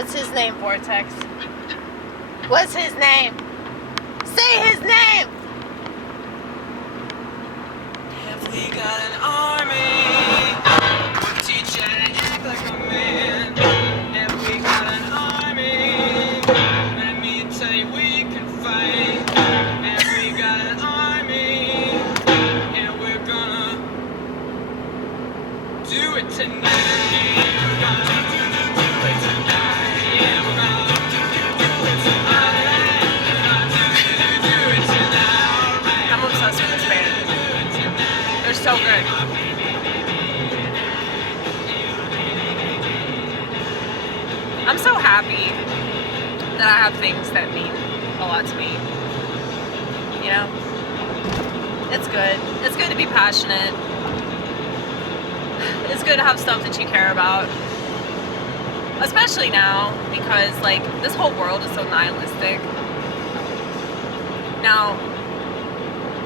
What's his name, Vortex? What's his name? Say his name! If we got an army, we'll teach you to act like a man. If we got an army, let me tell you we can fight. If we got an army, and we're gonna do it tonight. We're gonna do it tonight. Yeah, we're gonna do it tonight. We're gonna do it tonight. I'm obsessed with this band. They're so good. I'm so happy that I have things that mean a lot to me. You know? It's good. It's good to be passionate. It's good to have stuff that you care about. Especially now, because like this whole world is so nihilistic. Now,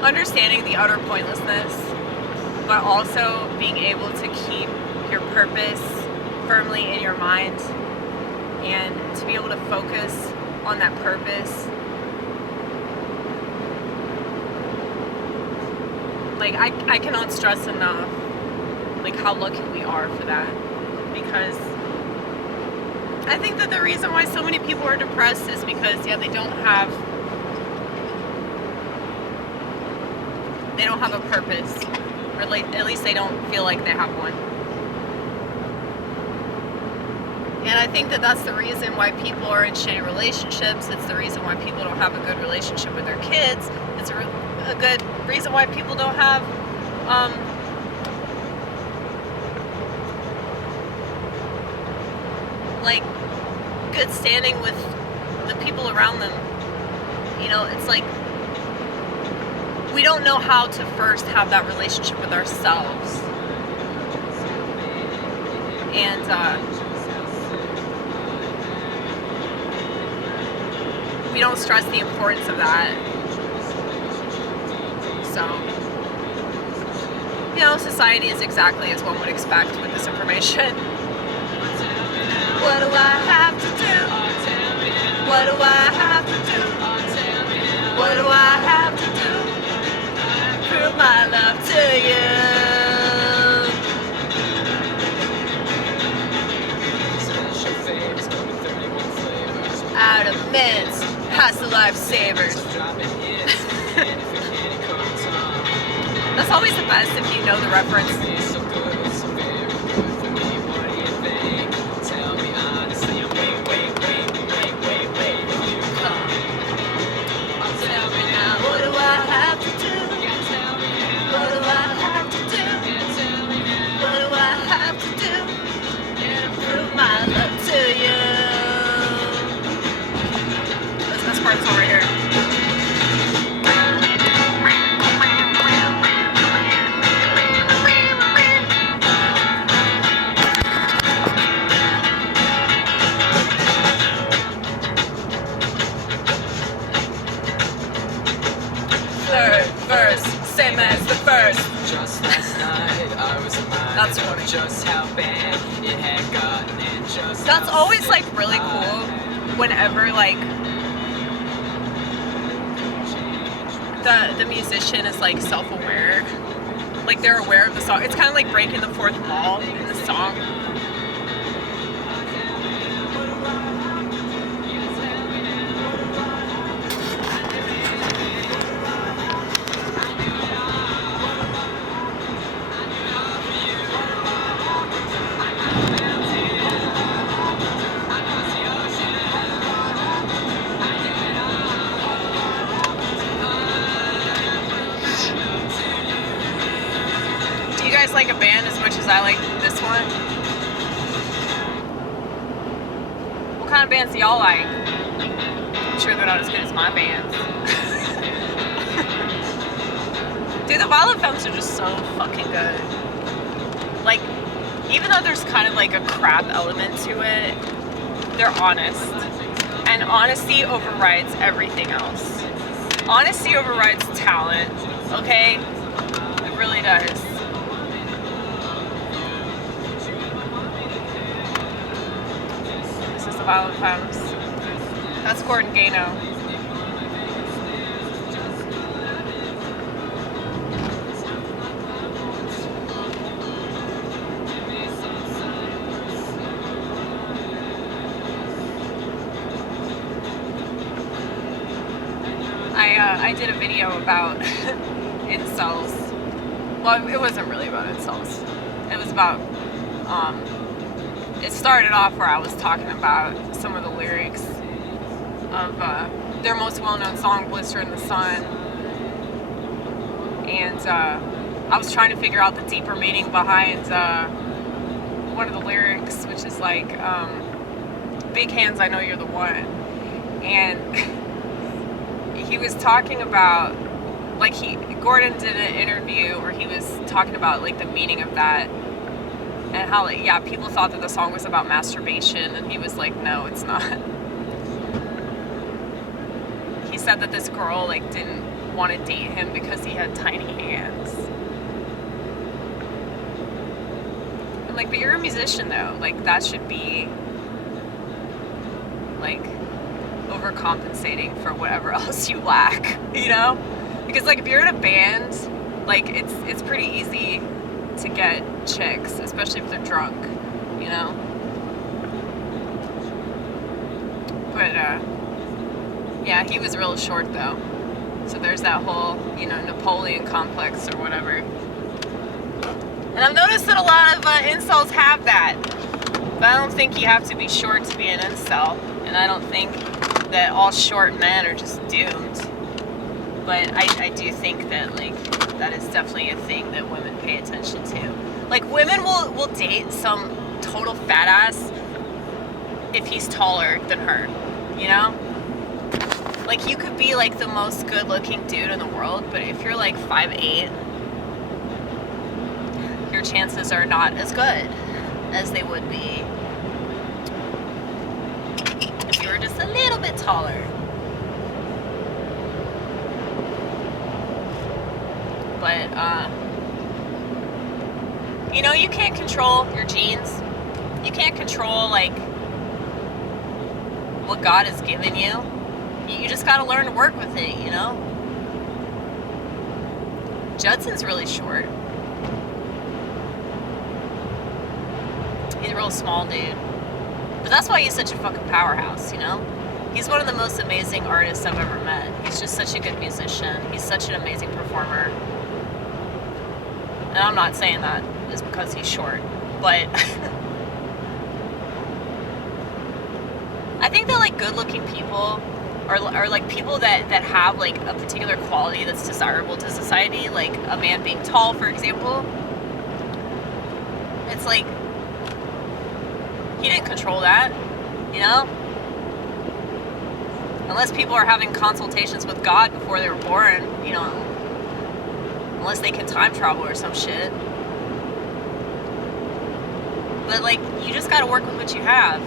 understanding the utter pointlessness, but also being able to keep your purpose firmly in your mind and to be able to focus on that purpose. Like I cannot stress enough like how lucky we are for that, because I think that the reason why so many people are depressed is because they don't have a purpose, or like at least they don't feel like they have one. And I think that that's the reason why people are in shitty relationships. It's the reason why people don't have a good relationship with their kids. It's a good reason why people don't have like good standing with the people around them. You know, it's like we don't know how to first have that relationship with ourselves. And we don't stress the importance of that. So, you know, society is exactly as one would expect with this information. What do I have to do? What do I have to do? What do I have to do? Prove my love to you. Out of mints, past the lifesavers. That's always the best if you know the reference. Part is over here. Third verse, same as the first. Just last night I was reminded That's funny. of just how bad it had gotten and just That's always like really cool whenever like the musician is like self-aware, like they're aware of the song. It's kind of like breaking the fourth wall in the song. Do you guys like a band as much as I like this one? What kind of bands do y'all like? I'm sure they're not as good as my bands. Dude, the Violent Femmes are just so fucking good. Like, even though there's kind of like a crap element to it, they're honest. And honesty overrides everything else. Honesty overrides talent, okay? It really does. This is Violent Femmes. That's Gordon Gano. I did a video about incels. Well, it wasn't really about incels. It was about, it started off where I was talking about some of the lyrics of their most well-known song, Blister in the Sun. And I was trying to figure out the deeper meaning behind one of the lyrics, which is like, big hands, I know you're the one. And he was talking about, like, Gordon did an interview where he was talking about, like, the meaning of that, and how, like, yeah, people thought that the song was about masturbation, and he was like, no, it's not. He said that this girl, like, didn't want to date him because he had tiny hands. I'm like, but you're a musician, though. Like, that should be, like, overcompensating for whatever else you lack, you know? Because, like, if you're in a band, like, it's pretty easy to get chicks, especially if they're drunk, you know? But yeah, he was real short, though, so there's that whole, you know, Napoleon complex or whatever. And I've noticed that a lot of incels have that, but I don't think you have to be short to be an incel, and I don't think that all short men are just doomed. But I do think that, like, that is definitely a thing that women pay attention to. Like, women will date some total fat ass if he's taller than her, you know? Like, you could be, like, the most good-looking dude in the world, but if you're, like, 5'8", your chances are not as good as they would be if you were just a little bit taller. But, you know, you can't control your genes. You can't control, like, what God has given you. You just gotta learn to work with it, you know? Judson's really short. He's a real small dude. But that's why he's such a fucking powerhouse, you know? He's one of the most amazing artists I've ever met. He's just such a good musician. He's such an amazing performer. And I'm not saying that just because he's short, but I think that, like, good-looking people are like people that have, like, a particular quality that's desirable to society, like a man being tall, for example. It's like, he didn't control that, you know? Unless people are having consultations with God before they were born, you know, unless they can time travel or some shit. But, like, you just gotta work with what you have.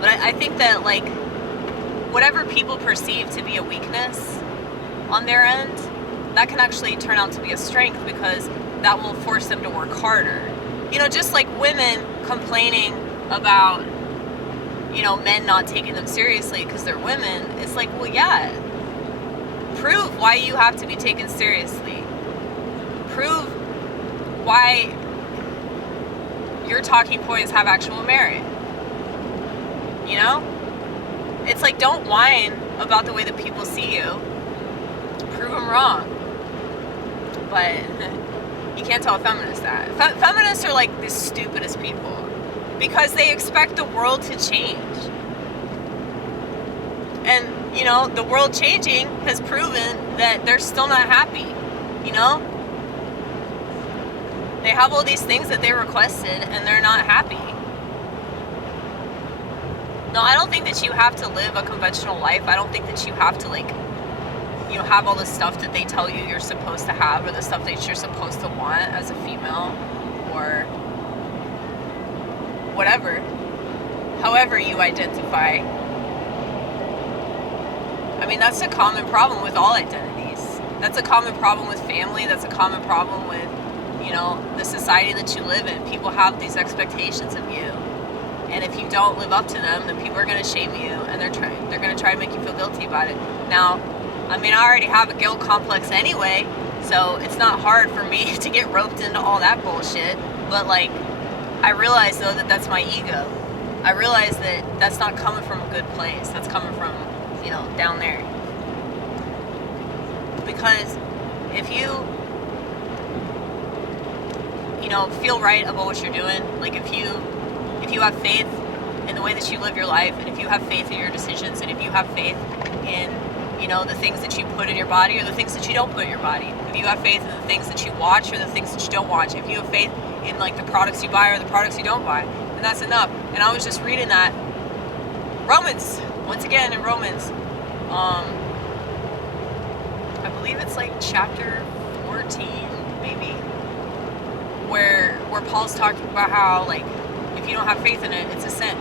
But I think that, like, whatever people perceive to be a weakness on their end, that can actually turn out to be a strength, because that will force them to work harder. You know, just like women complaining about, you know, men not taking them seriously because they're women. It's like, well, yeah, prove why you have to be taken seriously. Prove why your talking points have actual merit. You know? It's like, don't whine about the way that people see you. Prove them wrong. But you can't tell a feminist that. Feminists are like the stupidest people, because they expect the world to change. And, you know, the world changing has proven that they're still not happy, you know? They have all these things that they requested, and they're not happy. No, I don't think that you have to live a conventional life. I don't think that you have to, like, you know, have all the stuff that they tell you you're supposed to have, or the stuff that you're supposed to want as a female, or whatever. However you identify. I mean, that's a common problem with all identities. That's a common problem with family. That's a common problem with, you know, the society that you live in. People have these expectations of you. And if you don't live up to them, then people are going to shame you, and they're going to try to make you feel guilty about it. Now, I mean, I already have a guilt complex anyway, so it's not hard for me to get roped into all that bullshit. But like, I realize though that that's my ego. I realize that that's not coming from a good place. That's coming from, you know, down there. Because if you know, feel right about what you're doing, like if you have faith in the way that you live your life, and if you have faith in your decisions, and if you have faith in, you know, the things that you put in your body or the things that you don't put in your body, if you have faith in the things that you watch or the things that you don't watch, if you have faith in like the products you buy or the products you don't buy, then that's enough. And I was just reading that Romans, once again in Romans, I believe it's like chapter 14 maybe, where Paul's talking about how like if you don't have faith in it, it's a sin.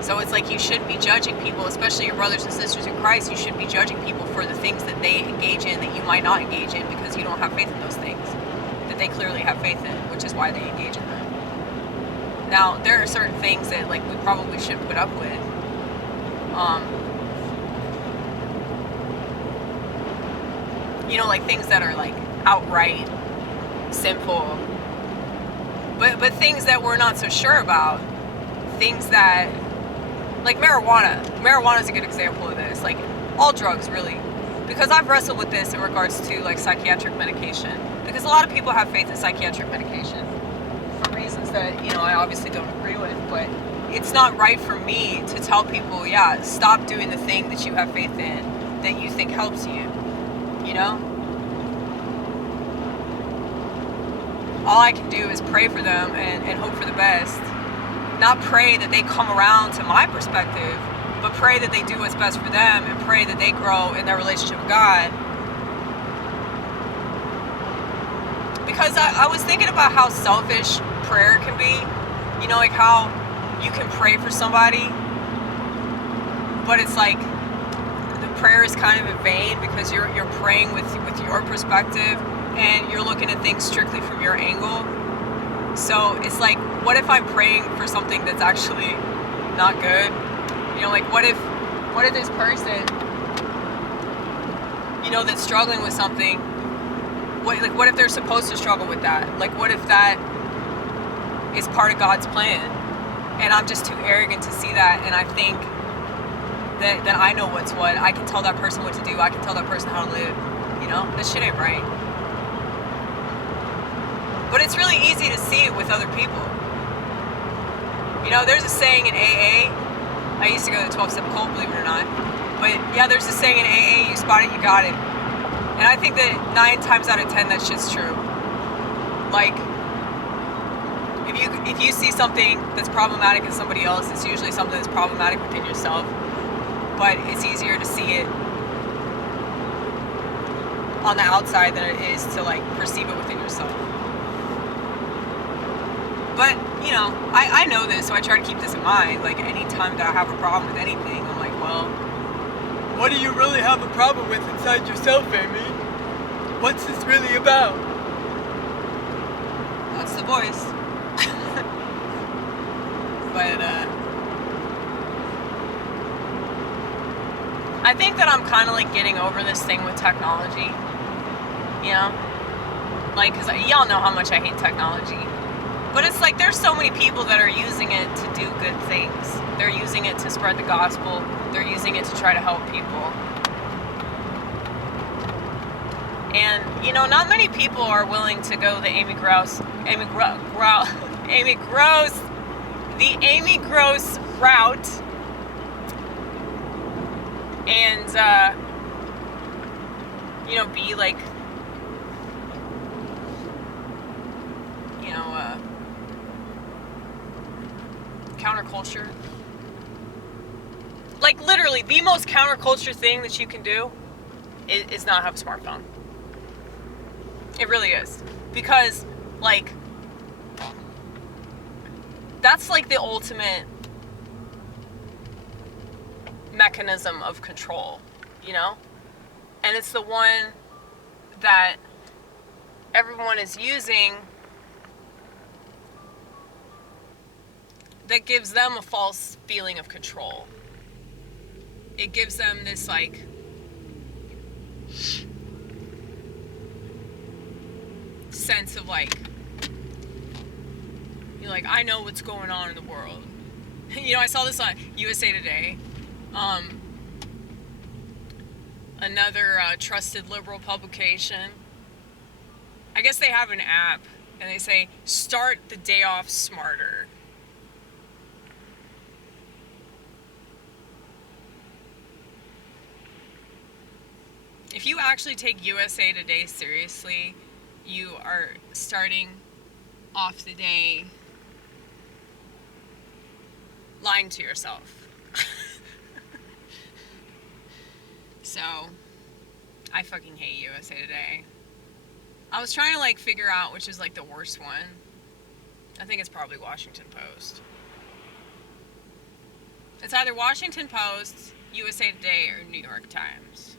So it's like you shouldn't be judging people, especially your brothers and sisters in Christ. You shouldn't be judging people for the things that they engage in that you might not engage in, because you don't have faith in those things that they clearly have faith in, which is why they engage in them. Now, there are certain things that like we probably shouldn't put up with. You know, like things that are like outright sinful, but things that we're not so sure about, things that, like marijuana is a good example of this, like all drugs really, because I've wrestled with this in regards to like psychiatric medication, because a lot of people have faith in psychiatric medication for reasons that, you know, I obviously don't agree with, but it's not right for me to tell people, yeah, stop doing the thing that you have faith in, that you think helps you, you know? All I can do is pray for them and hope for the best. Not pray that they come around to my perspective, but pray that they do what's best for them, and pray that they grow in their relationship with God. Because I was thinking about how selfish prayer can be. You know, like how you can pray for somebody, but it's like the prayer is kind of in vain because you're praying with your perspective, and you're looking at things strictly from your angle. So it's like, what if I'm praying for something that's actually not good? You know, like what if this person, you know, that's struggling with something, what if they're supposed to struggle with that? Like what if that is part of God's plan? And I'm just too arrogant to see that, and I think that I know what's what. I can tell that person what to do. I can tell that person how to live. You know, this shit ain't right. But it's really easy to see it with other people. You know, there's a saying in AA. I used to go to the 12-step cult, believe it or not. But yeah, there's a saying in AA, you spot it, you got it. And I think that 9 times out of 10, that shit's true. Like, if you see something that's problematic in somebody else, it's usually something that's problematic within yourself. But it's easier to see it on the outside than it is to like perceive it within yourself. But, you know, I know this, so I try to keep this in mind. Like, any time that I have a problem with anything, I'm like, well, what do you really have a problem with inside yourself, Amy? What's this really about? That's the voice. But, I think that I'm kind of, like, getting over this thing with technology. You know? Like, because y'all know how much I hate technology. But it's like there's so many people that are using it to do good things. They're using it to spread the gospel. They're using it to try to help people. And, you know, not many people are willing to go the Amy Gross route. And, you know, be like, you know, counterculture. Like, literally, the most counterculture thing that you can do is not have a smartphone. It really is. Because, like, that's like the ultimate mechanism of control, you know? And it's the one that everyone is using that gives them a false feeling of control. It gives them this, like, sense of, like, you're like, I know what's going on in the world. You know, I saw this on USA Today. Another trusted liberal publication. I guess they have an app, and they say, start the day off smarter. If you actually take USA Today seriously, you are starting off the day lying to yourself. So, I fucking hate USA Today. I was trying to, like, figure out which is, like, the worst one. I think it's probably Washington Post. It's either Washington Post, USA Today, or New York Times.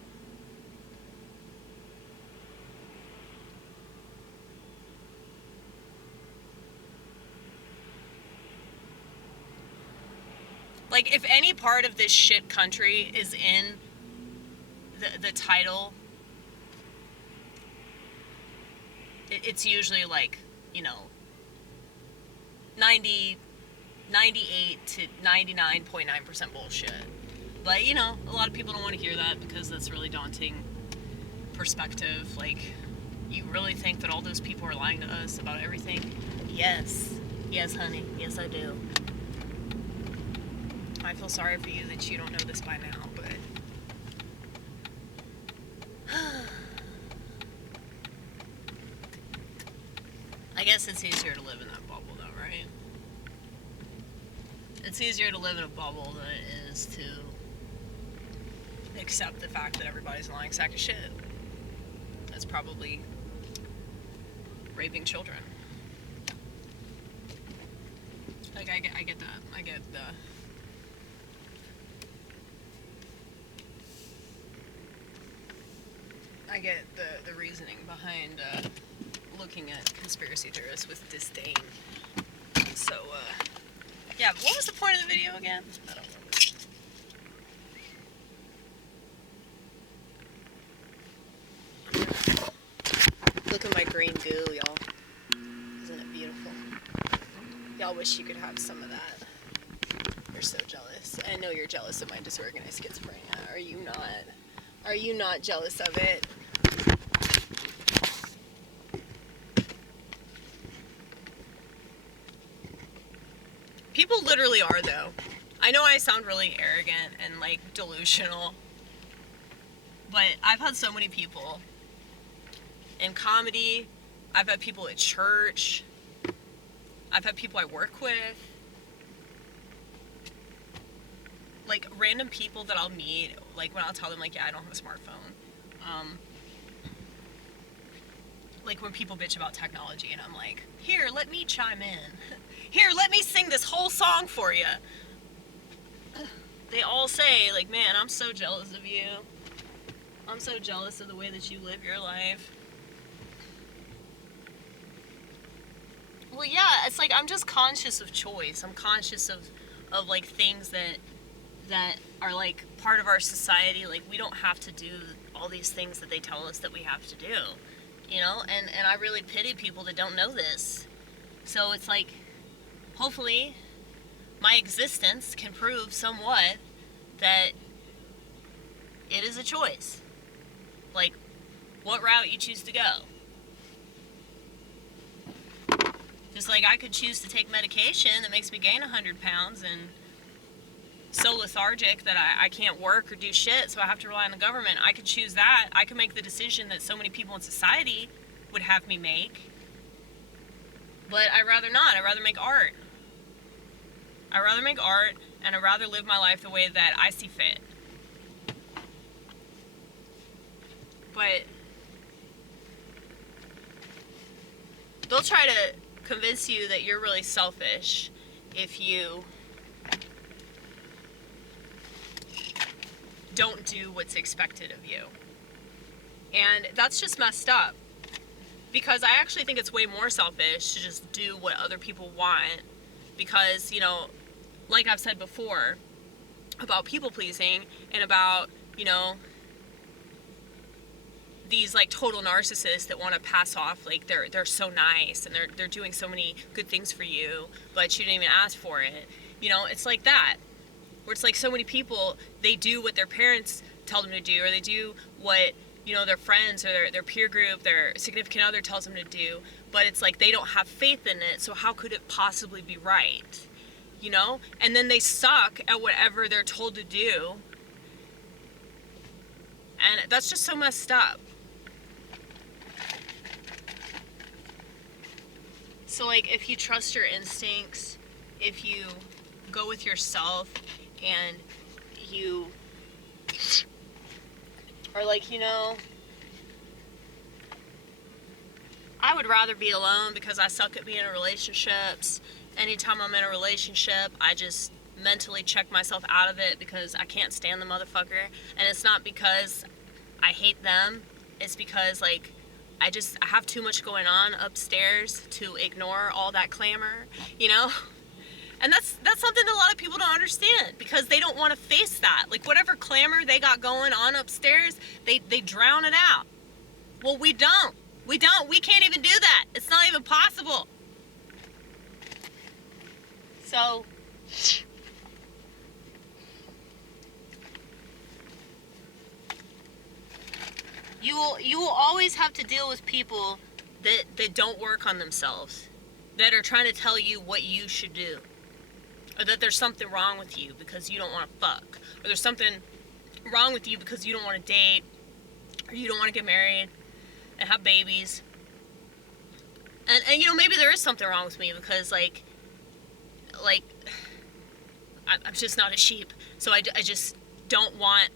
Like, if any part of this shit country is in the title, it's usually, like, you know, 98 to 99.9% bullshit. But, you know, a lot of people don't want to hear that because that's really daunting perspective. Like, you really think that all those people are lying to us about everything? Yes. Yes, honey. Yes, I do. I feel sorry for you that you don't know this by now, but I guess it's easier to live in that bubble, though, right? It's easier to live in a bubble than it is to accept the fact that everybody's a lying sack of shit. That's probably raping children. Like, I get that. I get the reasoning behind looking at conspiracy theorists with disdain. So, yeah, what was the point of the video again? I don't remember. Look at my green goo, y'all. Isn't it beautiful? Y'all wish you could have some of that. You're so jealous. I know you're jealous of my disorganized schizophrenia. Are you not? Are you not jealous of it? People literally are, though. I know I sound really arrogant and, like, delusional, but I've had so many people in comedy. I've had people at church. I've had people I work with. Like, random people that I'll meet, like, when I'll tell them, like, yeah, I don't have a smartphone. Like, when people bitch about technology, and I'm like, here, let me chime in. Here, let me sing this whole song for you. They all say, like, man, I'm so jealous of you. I'm so jealous of the way that you live your life. Well, yeah, it's like, I'm just conscious of choice. I'm conscious of like, things that are, like, part of our society. Like, we don't have to do all these things that they tell us that we have to do, you know? And I really pity people that don't know this. So it's like, hopefully my existence can prove somewhat that it is a choice. Like, what route you choose to go. Just like I could choose to take medication that makes me gain 100 pounds and so lethargic that I can't work or do shit, so I have to rely on the government. I could choose that. I could make the decision that so many people in society would have me make. But I'd rather not. I'd rather make art. I'd rather make art, and I'd rather live my life the way that I see fit. But they'll try to convince you that you're really selfish if you don't do what's expected of you. And that's just messed up. Because I actually think it's way more selfish to just do what other people want. Because, you know, like I've said before, about people pleasing and about, you know, these like total narcissists that want to pass off like they're so nice and they're doing so many good things for you, but you didn't even ask for it. You know, it's like that. Where it's like so many people, they do what their parents tell them to do, or they do what, you know, their friends or their peer group, their significant other tells them to do, but it's like they don't have faith in it, so how could it possibly be right? You know? And then they suck at whatever they're told to do. And that's just so messed up. So like if you trust your instincts, if you go with yourself and you are like, you know, I would rather be alone because I suck at being in relationships. Anytime I'm in a relationship, I just mentally check myself out of it because I can't stand the motherfucker. And it's not because I hate them. It's because like I have too much going on upstairs to ignore all that clamor, you know? And that's something that a lot of people don't understand because they don't want to face that. Like whatever clamor they got going on upstairs, they drown it out. Well, we don't. We can't even do that. It's not even possible. So you will always have to deal with people that don't work on themselves, that are trying to tell you what you should do, or that there's something wrong with you because you don't want to fuck, or there's something wrong with you because you don't want to date, or you don't want to get married and have babies. And you know, maybe there is something wrong with me because like I'm just not a sheep, so I just don't want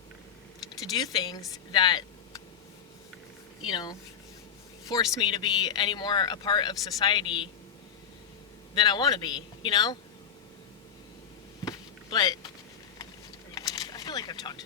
to do things that, you know, force me to be any more a part of society than I want to be, you know? But I feel like I've talked